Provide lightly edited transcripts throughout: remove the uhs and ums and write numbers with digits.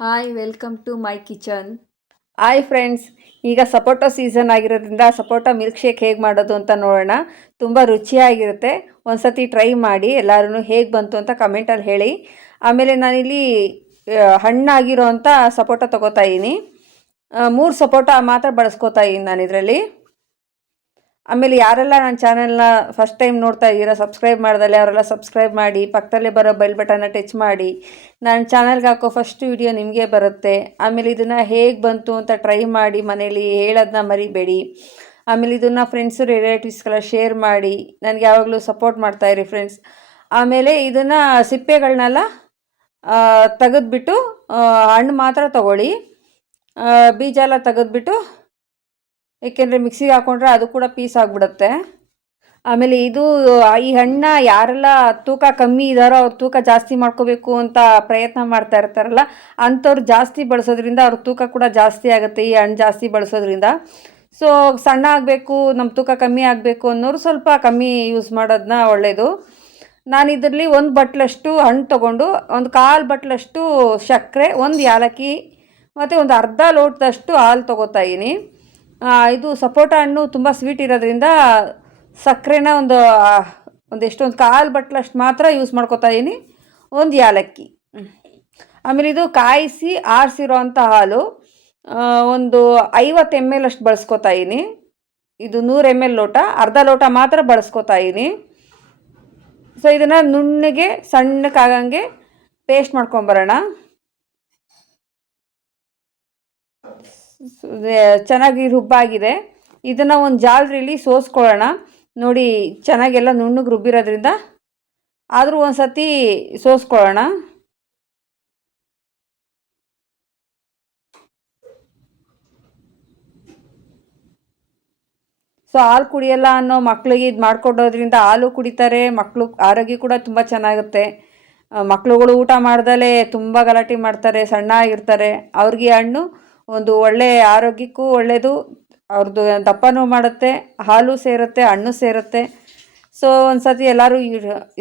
Hi welcome to my kitchen. Hi friends, ಈಗ sapota season ಆಗಿರೋದ್ರಿಂದ sapota milk shake ಹೇಗೆ ಮಾಡೋದು ಅಂತ ನೋಡೋಣ. ತುಂಬ ರುಚಿಯಾಗಿರುತ್ತೆ. ಒಂದು ಸತಿ ಟ್ರೈ ಮಾಡಿ, ಎಲ್ಲರೂ ಹೇಗೆ ಬಂತು ಅಂತ ಕಮೆಂಟಲ್ಲಿ ಹೇಳಿ. ಆಮೇಲೆ ನಾನಿಲ್ಲಿ ಹಣ್ಣಾಗಿರೋ ಅಂಥ ಸಪೋಟೊ ತೊಗೋತಾ ಇದ್ದೀನಿ. 3 ಸಪೋಟೊ ಮಾತ್ರ ಬಳಸ್ಕೊತಾ ಇದ್ದೀನಿ ನಾನು ಇದರಲ್ಲಿ. ಆಮೇಲೆ ಯಾರೆಲ್ಲ ನನ್ನ ಚಾನಲ್ನ ಫಸ್ಟ್ ಟೈಮ್ ನೋಡ್ತಾ ಇದ್ದೀರಾ, ಸಬ್ಸ್ಕ್ರೈಬ್ ಮಾಡ್ದಲ್ಲೇ ಅವರೆಲ್ಲ ಸಬ್ಸ್ಕ್ರೈಬ್ ಮಾಡಿ, ಪಕ್ಕದಲ್ಲೇ ಬರೋ ಬೆಲ್ ಬಟನ್ನ ಟಚ್ ಮಾಡಿ. ನನ್ನ ಚಾನಲ್ಗೆ ಹಾಕೋ ಫಸ್ಟ್ ವಿಡಿಯೋ ನಿಮಗೆ ಬರುತ್ತೆ. ಆಮೇಲೆ ಇದನ್ನು ಹೇಗೆ ಬಂತು ಅಂತ ಟ್ರೈ ಮಾಡಿ ಮನೇಲಿ ಹೇಳೋದನ್ನ ಮರಿಬೇಡಿ. ಆಮೇಲೆ ಇದನ್ನು ಫ್ರೆಂಡ್ಸು ರಿಲೇಟಿವ್ಸ್ಗೆಲ್ಲ ಶೇರ್ ಮಾಡಿ. ನನಗೆ ಯಾವಾಗಲೂ ಸಪೋರ್ಟ್ ಮಾಡ್ತಾಯಿರಿ ಫ್ರೆಂಡ್ಸ್. ಆಮೇಲೆ ಇದನ್ನು ಸಿಪ್ಪೆಗಳನ್ನೆಲ್ಲ ತೆಗೆದ್ಬಿಟ್ಟು ಹಣ್ಣು ಮಾತ್ರ ತೊಗೊಳ್ಳಿ, ಬೀಜ ಎಲ್ಲ ತೆಗೆದ್ಬಿಟ್ಟು, ಏಕೆಂದರೆ ಮಿಕ್ಸಿಗೆ ಹಾಕ್ಕೊಂಡ್ರೆ ಅದು ಕೂಡ ಪೀಸ್ ಆಗಿಬಿಡುತ್ತೆ. ಆಮೇಲೆ ಈ ಹಣ್ಣ ಯಾರೆಲ್ಲ ತೂಕ ಕಮ್ಮಿ ಇದ್ದಾರೋ ಅವ್ರು ತೂಕ ಜಾಸ್ತಿ ಮಾಡ್ಕೋಬೇಕು ಅಂತ ಪ್ರಯತ್ನ ಮಾಡ್ತಾ ಇರ್ತಾರಲ್ಲ, ಅಂಥವ್ರು ಜಾಸ್ತಿ ಬಳಸೋದ್ರಿಂದ ಅವ್ರ ತೂಕ ಕೂಡ ಜಾಸ್ತಿ ಆಗುತ್ತೆ ಈ ಹಣ್ಣು ಜಾಸ್ತಿ ಬಳಸೋದ್ರಿಂದ. ಸೊ ಸಣ್ಣ ಆಗಬೇಕು, ನಮ್ಮ ತೂಕ ಕಮ್ಮಿ ಆಗಬೇಕು ಅನ್ನೋರು ಸ್ವಲ್ಪ ಕಮ್ಮಿ ಯೂಸ್ ಮಾಡೋದನ್ನ ಒಳ್ಳೆಯದು. ನಾನು ಇದರಲ್ಲಿ 1 ಬಟ್ಲಷ್ಟು ಹಣ್ಣು ತೊಗೊಂಡು 1/4 ಬಟ್ಲಷ್ಟು ಸಕ್ಕರೆ, 1 ಏಲಕ್ಕಿ ಮತ್ತು ಒಂದು ಅರ್ಧ ಲೋಟದಷ್ಟು ಹಾಲು ತೊಗೋತಾ ಇದ್ದೀನಿ. ಇದು ಸಪೋಟ ಹಣ್ಣು ತುಂಬ ಸ್ವೀಟ್ ಇರೋದ್ರಿಂದ ಸಕ್ಕರೆನ ಒಂದೆಷ್ಟು 1/4 ಬಟ್ಲಷ್ಟು ಮಾತ್ರ ಯೂಸ್ ಮಾಡ್ಕೋತಾ ಇದ್ದೀನಿ, 1 ಏಲಕ್ಕಿ. ಆಮೇಲೆ ಇದು ಕಾಯಿಸಿ ಆರಿಸಿರೋ ಅಂಥ ಹಾಲು ಒಂದು 50 ml ಅಷ್ಟು ಬಳಸ್ಕೊತಾ ಇದ್ದೀನಿ. ಇದು 100 ml ಲೋಟ, ಅರ್ಧ ಲೋಟ ಮಾತ್ರ ಬಳಸ್ಕೊತಾ ಇದ್ದೀನಿ. ಸೊ ಇದನ್ನು ನುಣ್ಣಗೆ ಸಣ್ಣಕ್ಕಾಗಂಗೆ ಪೇಸ್ಟ್ ಮಾಡ್ಕೊಂಬರೋಣ. ಚೆನ್ನಾಗಿ ರುಬ್ಬಾಗಿದೆ. ಇದನ್ನು ಒಂದು ಜಾಲರಿಲಿ ಸೋಸ್ಕೊಳ್ಳೋಣ. ನೋಡಿ ಚೆನ್ನಾಗೆಲ್ಲ ನುಣ್ಣಗೆ ರುಬ್ಬಿರೋದ್ರಿಂದ ಆದರೂ ಒಂದು ಸತಿ ಸೋಸ್ಕೊಳ್ಳೋಣ. ಸೊ ಹಾಲು ಕುಡಿಯಲ್ಲ ಅನ್ನೋ ಮಕ್ಕಳಿಗೆ ಇದು ಮಾಡಿಕೊಡೋದ್ರಿಂದ ಹಾಲು ಕುಡಿತಾರೆ, ಮಕ್ಕಳು ಆರೋಗ್ಯ ಕೂಡ ತುಂಬ ಚೆನ್ನಾಗುತ್ತೆ. ಮಕ್ಕಳುಗಳು ಊಟ ಮಾಡ್ದಲೇ ತುಂಬ ಗಲಾಟೆ ಮಾಡ್ತಾರೆ, ಸಣ್ಣ ಆಗಿರ್ತಾರೆ. ಅವ್ರಿಗೆ ಹಣ್ಣು ಒಂದು ಒಳ್ಳೆಯ ಆರೋಗ್ಯಕ್ಕೂ ಒಳ್ಳೆಯದು, ಅವ್ರದ್ದು ದಪ್ಪನೂ ಮಾಡುತ್ತೆ, ಹಾಲು ಸೇರುತ್ತೆ, ಹಣ್ಣು ಸೇರುತ್ತೆ. ಸೊ ಒಂದು ಸತಿ ಎಲ್ಲರೂ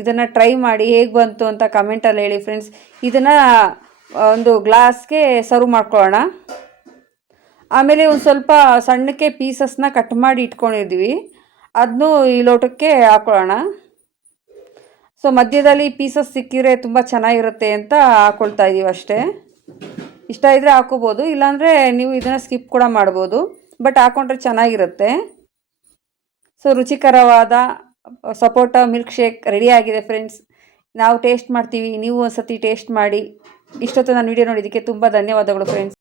ಇದನ್ನು ಟ್ರೈ ಮಾಡಿ ಹೇಗೆ ಬಂತು ಅಂತ ಕಮೆಂಟಲ್ಲಿ ಹೇಳಿ ಫ್ರೆಂಡ್ಸ್. ಇದನ್ನು ಒಂದು ಗ್ಲಾಸ್ಗೆ ಸರ್ವ್ ಮಾಡ್ಕೊಳ್ಳೋಣ. ಆಮೇಲೆ ಒಂದು ಸ್ವಲ್ಪ ಸಣ್ಣಕ್ಕೆ ಪೀಸಸ್ನ ಕಟ್ ಮಾಡಿ ಇಟ್ಕೊಂಡಿದ್ವಿ, ಅದನ್ನೂ ಈ ಲೋಟಕ್ಕೆ ಹಾಕ್ಕೊಳ್ಳೋಣ. ಸೊ ಮಧ್ಯದಲ್ಲಿ ಪೀಸಸ್ ಸಿಕ್ಕಿದ್ರೆ ತುಂಬ ಚೆನ್ನಾಗಿರುತ್ತೆ ಅಂತ ಹಾಕ್ಕೊಳ್ತಾ ಇದ್ದೀವಿ ಅಷ್ಟೇ. ಇಷ್ಟ ಇದ್ದರೆ ಹಾಕೋಬೋದು, ಇಲ್ಲಾಂದರೆ ನೀವು ಇದನ್ನು ಸ್ಕಿಪ್ ಕೂಡ ಮಾಡ್ಬೋದು, ಬಟ್ ಹಾಕ್ಕೊಂಡ್ರೆ ಚೆನ್ನಾಗಿರುತ್ತೆ. ಸೊ ರುಚಿಕರವಾದ ಸಪೋಟ ಮಿಲ್ಕ್ ಶೇಕ್ ರೆಡಿಯಾಗಿದೆ ಫ್ರೆಂಡ್ಸ್. ನಾವು ಟೇಸ್ಟ್ ಮಾಡ್ತೀವಿ, ನೀವು ಒಂದು ಸತಿ ಟೇಸ್ಟ್ ಮಾಡಿ. ಇಷ್ಟೊತ್ತು ನಾನು ವಿಡಿಯೋ ನೋಡಿದ್ದಕ್ಕೆ ತುಂಬ ಧನ್ಯವಾದಗಳು ಫ್ರೆಂಡ್ಸ್.